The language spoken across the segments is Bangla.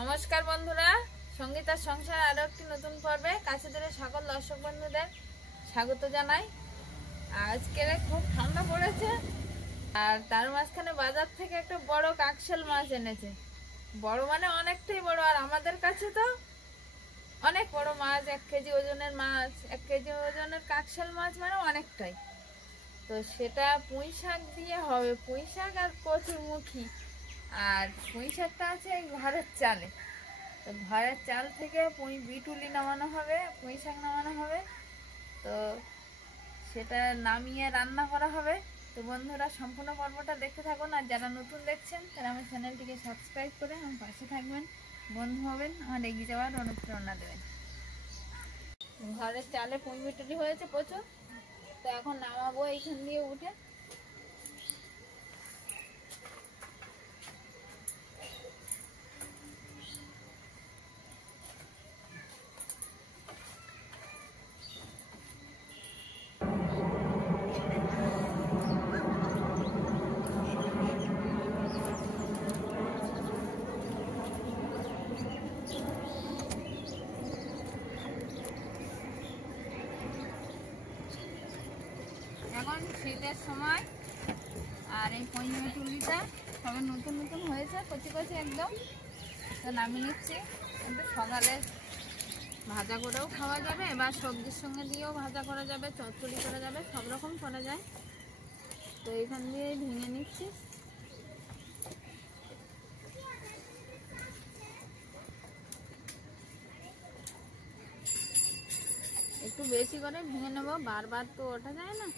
নমস্কার বন্ধুরা, সঙ্গীতার সংসার আরো একটি নতুন পর্বে কাছে ধরে সকল দর্শক বন্ধুদের স্বাগত জানাই। আজকে খুব ঠান্ডা পড়েছে আর তার মাঝখানে বাজার থেকে একটা বড় কাকশাল মাছ এনেছে। বড় মানে অনেকটাই বড়, আর আমাদের কাছে তো অনেক বড় মাছ, 1 কেজি ওজনের মাছ, 1 কেজি ওজনের কাকশাল মাছ মানে অনেকটাই। তো সেটা পুঁই শাক দিয়ে হবে, পুঁই শাক আর কচুরমুখী। আর পুঁই শাকটা আছে ঘরের চালে, তো ঘরের চাল থেকে বিটুলি নামানো হবে, পুঁই শাক নামানো হবে, তো সেটা নামিয়ে রান্না করা হবে। তো বন্ধুরা সম্পূর্ণ পর্বটা দেখতে থাকুন, আর যারা নতুন দেখছেন তারা আমার চ্যানেলটিকে সাবস্ক্রাইব করে আমার পাশে থাকবেন, বন্ধু হবেন, আমার এগিয়ে যাওয়ার অনুপ্রেরণা দেবেন। ঘরের চালে বিটুলি হয়েছে প্রচুর, তো এখন নামাবো এইখান দিয়ে উঠে। এখন শীতের সময়, আর এই বিটুলিটা সবে নতুন নতুন হয়েছে, কচি কচি একদম, তো নামিয়ে নিচ্ছি। কিন্তু সকালে ভাজা করেও খাওয়া যাবে, বা সবজির সঙ্গে দিয়েও ভাজা করা যাবে, চচ্চড়ি করা যাবে, সব রকম করা যায়। তো এখান দিয়ে ভেঙে নিচ্ছি। একটু বেশি করে ভেঙে নেব, বারবার তো ওঠা যায় না।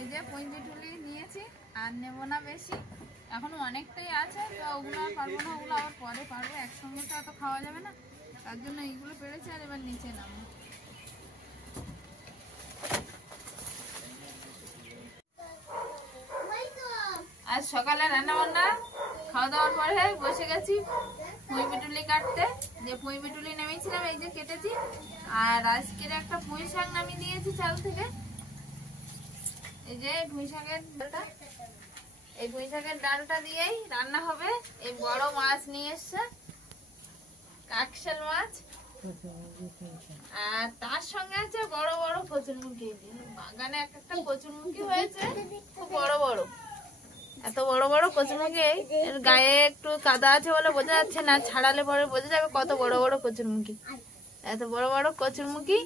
এই যে বিটুলি নিয়েছি, আর নেব না বেশি, এখনো অনেকটাই আছে, তো ওগুলো আর পারবো না, ওগুলো আবার পরে পারবো, একসঙ্গে তো এত খাওয়া যাবে না, তার জন্য এইগুলো পেরেছি। আর এবার নিচে নামো। আজ সকালে রান্না বান্না খাওয়া দাওয়ার পরে বসে গেছি বিটুলি কাটতে। যে বিটুলি নেমেছিলাম এই যে কেটেছি, আর আজকের একটা পুঁই শাক নামিয়ে দিয়েছি চাল থেকে। এই যে পুঁই শাকের ডালটা, এই পুঁই শাকের ডালটা দিয়েই রান্না হবে। এই বড় মাছ নিয়ে এসছে, কাকশাল মাছ, আর তার সঙ্গে আছে বড় বড় কচুরমুখী। বাগানে একটা কচুরমুখী হয়েছে, খুব বড় বড়, এত বড় বড় কচুরমুখী। এর গায়ে একটু কাদা আছে বলে বোঝা যাচ্ছে না, ছাড়ালে পরে বোঝা যাবে কত বড় বড় কচুরমুখী। এত বড় বড় কচুরমুখী,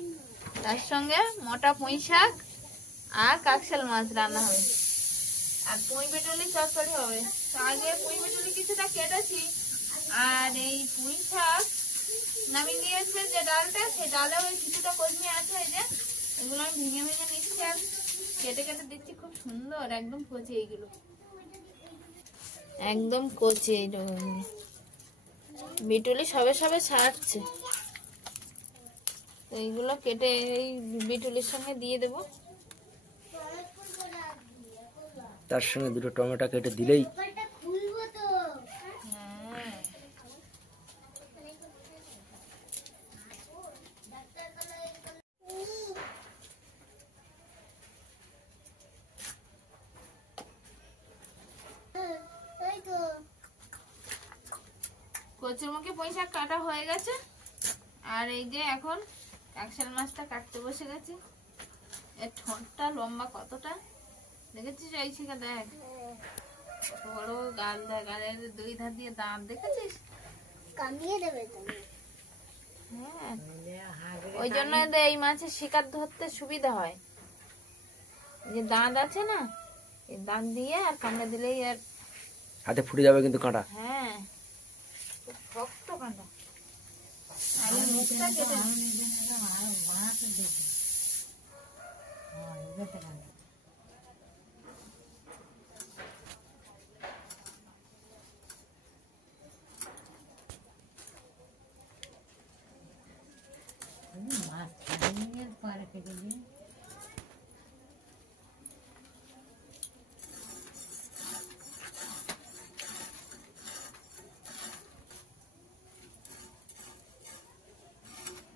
তার সঙ্গে মোটা পুঁই শাক আর কাকশাল মাছ রান্না হবে, আর বিটুলি চচ্চড়ি হবে। তো আগে বিটুলি কিছুটা কেটেছি, আর এই পুঁই শাক নামিয়ে দিয়েছে যে ডালটা, সেই ডালে ওই কিছুটা কচমি আছে, এই যে এগুলো আমি ভেঙে ভেঙে নিচ্ছি আর কেটে কেটে দিচ্ছি। খুব সুন্দর, একদম কচি, এইগুলো একদম কচি। এইটুকু বিটুলি সবে সবে ছাড়ছে, তো এইগুলো কেটে এই বিটুলির সঙ্গে দিয়ে দেবো। তার সঙ্গে দুটো টমেটো কেটে দিলেই কচুরমুখী পুঁই শাক কাটা হয়ে গেছে, আর এই যে এখন কাকশাল মাছটা কাটতে বসে গেছি। এর ঠোঁটটা লম্বা কতটা দেখেছিস? এই শিখা দেখ কত বড় গাল, দেখ গালের 2 ধার দিয়ে দাঁত দেখেছিস? কামিয়ে দেবে তুমি। হ্যাঁ, ওই জন্য এই মাছের শিকার ধরতে সুবিধা হয়। যে দাঁত আছে না, এই দাঁত দিয়ে আর কামড়ে দিলেই আর হাতে ফুটে যাবে কিন্তু কাঁটা। হ্যাঁ, শক্ত কাঁটা। আমি মুখটা কেটে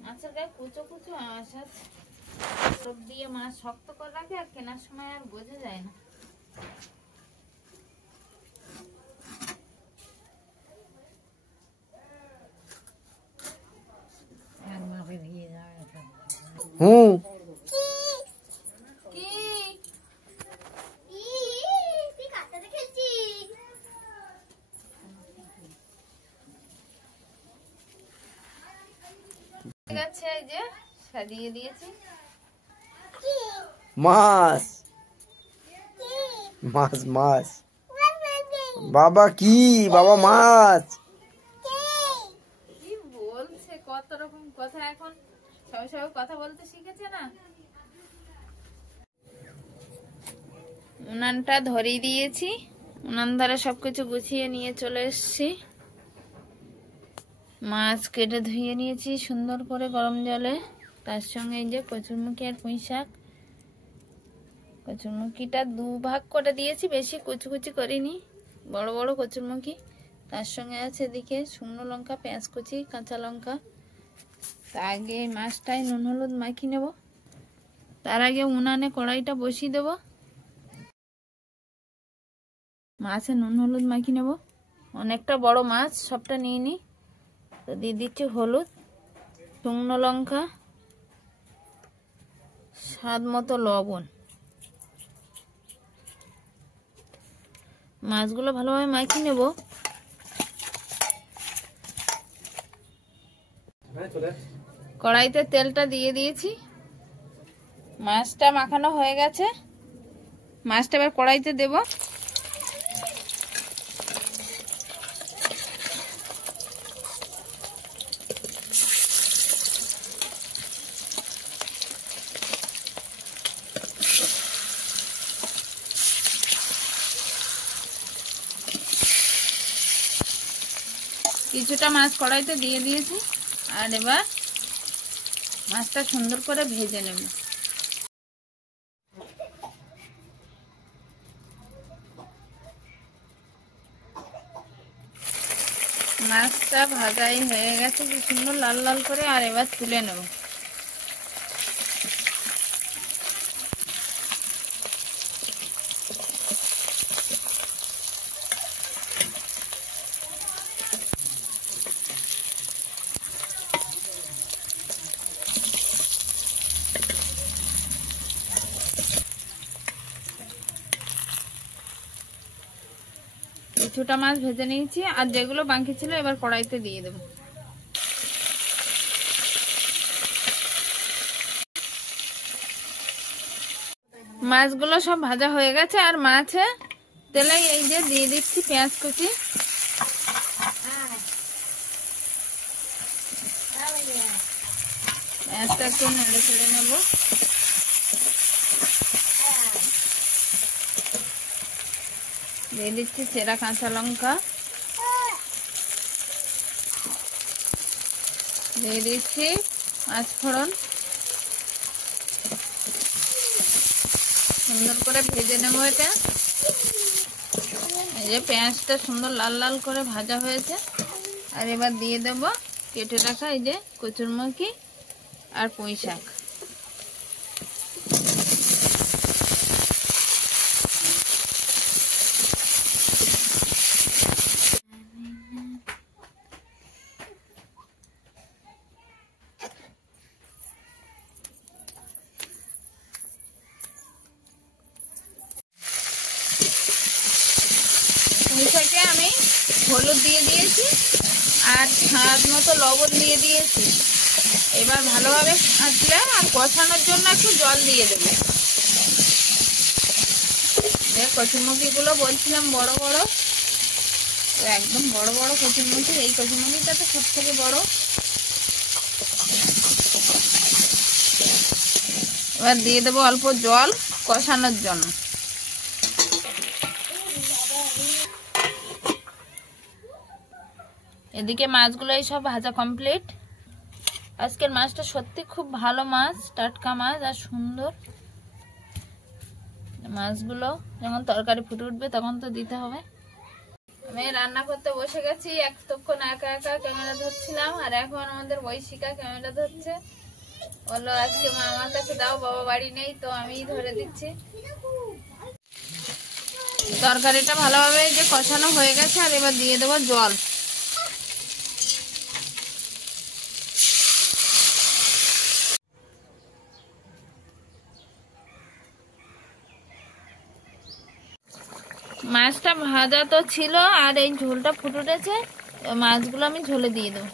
মাছের গায়ে কুচো কুচো আঁশ আছে, সব দিয়ে মাছ শক্ত করে রাখে, আর কেনার সময় আর বোঝা যায় না। ঠিক আছে, এই যে সাজিয়ে দিয়েছি। মাছ মাছ মাছ বাবা কি বাবা মাছ কি বলছে, কত রকম কথা, এখন সবাই সবাই কথা বলতে শিখেছে না। উনানটা ধরিয়ে দিয়েছি, উনান ধারে সবকিছু গুছিয়ে নিয়ে চলে এসেছি। মাছ কেটে ধুয়ে নিয়েছি সুন্দর করে গরম জলে। তার সঙ্গে এই যে কচুরমুখী আর পুঁই শাক। কচুরমুখীটা 2 ভাগ করে দিয়েছি, বেশি কুচি কুচি করিনি, বড় বড় কচুরমুখী। তার সঙ্গে আছে এদিকে শুকনো লঙ্কা, পেঁয়াজ কুচি, কাঁচা লঙ্কা। তার আগে এই মাছটায় নুন হলুদ মাখিয়ে নেব। তার আগে উনানে কড়াইটা বসিয়ে দেব, মাছে নুন হলুদ মাখিয়ে নেব। অনেকটা বড় মাছ, সবটা নিয়ে নিই। তো দিয়ে দিচ্ছি হলুদ, শুকনো লঙ্কা, স্বাদ মতো লবণ। মাছগুলো ভালোভাবে মাখিয়ে নেব। কড়াইতে তেলটা দিয়ে দিয়েছি, মাছটা মাখানো হয়ে গেছে। মাছটা এবার কড়াইতে দেব। কিছুটা মাছ কড়াইতে দিয়ে দিয়েছি, আর এবার মাছটা সুন্দর করে ভেজে নেব। মাছটা ভাজাই হয়ে গেছে কি সুন্দর লাল লাল করে, আর এবার তুলে নেব। কিছুটা মাছ ভেজে নিয়েছি, আর যেগুলো বাকি ছিল এবার কড়াইতে দিয়ে দেব। মাছগুলো সব ভাজা হয়ে গেছে, আর মাছে তেলে এই যে দিয়ে দিচ্ছি পেঁয়াজ কুচি। পেঁয়াজটা একটু নেড়ে চেড়ে নেব। দিয়ে দিচ্ছি চেরা কাঁচা লঙ্কা, দিয়ে দিচ্ছি পাঁচফোড়ন। সুন্দর করে ভেজে নেব এটা। এই যে পেঁয়াজটা সুন্দর লাল লাল করে ভাজা হয়েছে, আর এবার দিয়ে দেব কেটে রাখা এই যে কচুরমুখী আর পুঁই শাক। পুঁইশাকে আমি হলুদ দিয়ে দিয়েছি, আর স্বাদ মতো লবণ দিয়ে দিয়েছি। এবার ভালোভাবে কাটলে আর কষানোর জন্য একটু জল দিয়ে দেবো। কচুরমুখীগুলো বলছিলাম বড় বড়, একদম বড় বড় কচুরমুখী। এই কচুরমুখীটা তো সব থেকে বড়। এবার দিয়ে দেবো অল্প জল কষানোর জন্য। এদিকে মাছগুলো এই সব ভাজা কমপ্লিট। আজকের মাছটা সত্যি খুব ভালো মাছ, টাটকা মাছ আর সুন্দর। মাছগুলো যখন তরকারি ফুটে উঠবে তখন তো দিতে হবে। আমি রান্না করতে বসে গেছি, এতক্ষণ একা একা ক্যামেরা ধরছিলাম, আর এখন আমাদের বৈশিকা ক্যামেরা ধরছে। বললো আজকে মা আমার কাছে দাও, বাবা বাড়ি নেই, তো আমিই ধরে দিচ্ছি। তরকারিটা ভালোভাবে যে কষানো হয়ে গেছে, আর এবার দিয়ে দেবো জল। মাছটা ভাজা তো ছিল, আর এই ঝোলটা ফুটে উঠেছে। মাছগুলো আমি ঝোলে দিয়ে দেবো।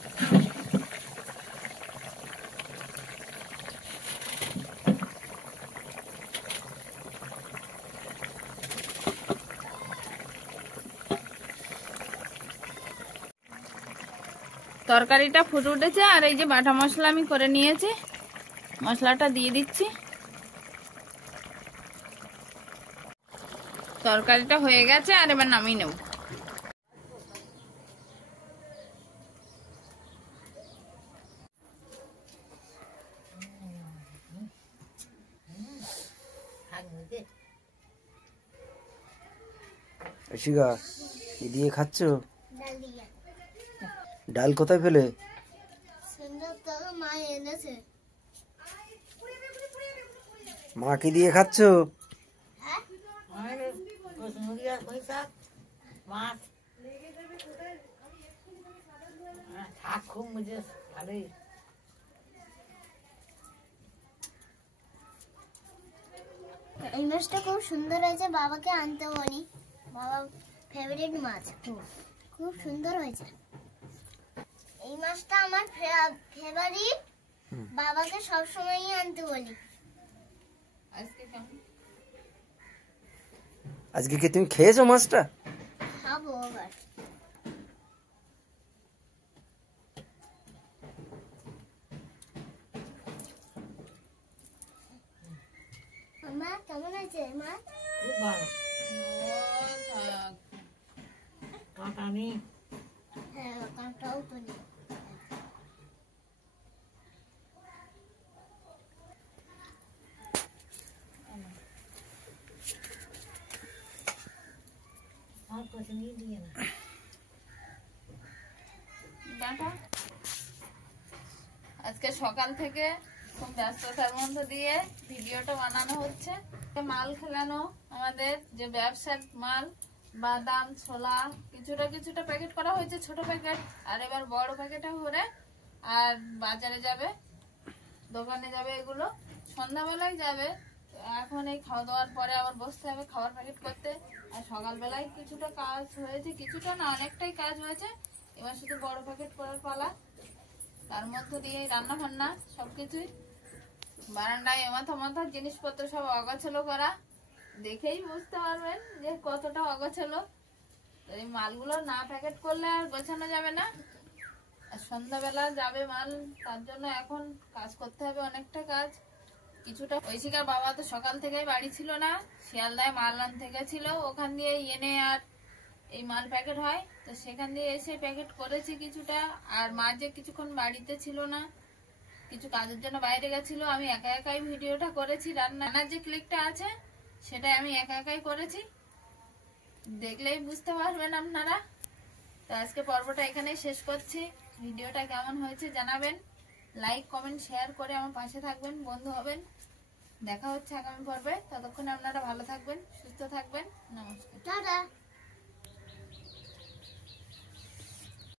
তরকারিটা ফুটে উঠেছে আর এই যে বাটা মশলা আমি করে নিয়েছি, মশলাটা দিয়ে দিচ্ছি। তরকারিটা হয়ে গেছে আর এবার নামিয়ে নেব। ঐশিকা কি দিয়ে খাচ্ছ? ডাল দিয়ে। ডাল কোথায় পেলে? সুন্দর তো মা এনেছে। মা কি দিয়ে খাচ্ছ? হ্যাঁ? এই মাছটা খুব সুন্দর হয়েছে, বাবাকে আনতে বলি, বাবা ফেভারিট মাছ, খুব সুন্দর হয়েছে এই মাছটা, আমার ফেভারিট, বাবাকে সবসময়ই আনতে বলি। আজকে কি তুমি খেয়েছো মাছটা? খাবো আবার। মা কেমন আছে মা? হ্যাঁ, কাঁটাও তো নেই। আজকে সকাল থেকে খুব ব্যস্ততার মধ্যে দিয়ে ভিডিওটা বানানো হচ্ছে। মাল খেলানো, আমাদের যে ব্যবসার মাল, বাদাম, ছোলা, কিছুটা কিছুটা প্যাকেট করা হয়েছে, ছোট প্যাকেট, আর এবার বড় প্যাকেটে ভরে আর বাজারে যাবে, দোকানে যাবে, এগুলো সন্ধ্যাবেলায় যাবে। এখন এই খাওয়া দাওয়ার পরে আবার বসতে হবে খাবার প্যাকেট করতে। আর সকালবেলায় কিছুটা কাজ হয়েছে, কিছুটা না অনেকটাই কাজ হয়েছে, এবার শুধু বড় প্যাকেট করার পালা। তার মধ্যে দিয়ে রান্না বান্না সবকিছুই, বারান্দায় এমাথা মাথার জিনিসপত্র সব অগোছালো করা, দেখেই বুঝতে পারবেন যে কতটা অগোছালো। এই মালগুলো না প্যাকেট করলে আর গোছানো যাবে না। আর সন্ধ্যাবেলা যাবে মাল, তার জন্য এখন কাজ করতে হবে, অনেকটা কাজ। কিছুটা ঐশিকার বাবা তো সকাল থেকেই বাড়ি ছিল না, শিয়ালদায় মাল আনতে গেছিল, ওখান দিয়ে এনে আর এই মাল প্যাকেট হয়, তো সেখান দিয়ে এসে প্যাকেট করেছি কিছুটা। আর মা যে কিছুক্ষণ বাড়িতে ছিল না, কিছু কাজের জন্য বাইরে গেছিল, আমি একা একাই ভিডিওটা করেছি। রান্নার যে ক্লিকটা আছে সেটাই আমি একা একাই করেছি, দেখলেই বুঝতে পারবেন আপনারা। তো আজকে পর্বটা এখানেই শেষ করছি। ভিডিওটা কেমন হয়েছে জানাবেন, লাইক কমেন্ট শেয়ার করে আমার পাশে থাকবেন, বন্ধু হবেন। দেখা হচ্ছে আগামী পর্বে, ততক্ষণে আপনারা ভালো থাকবেন, সুস্থ থাকবেন। নমস্কার। টাটা।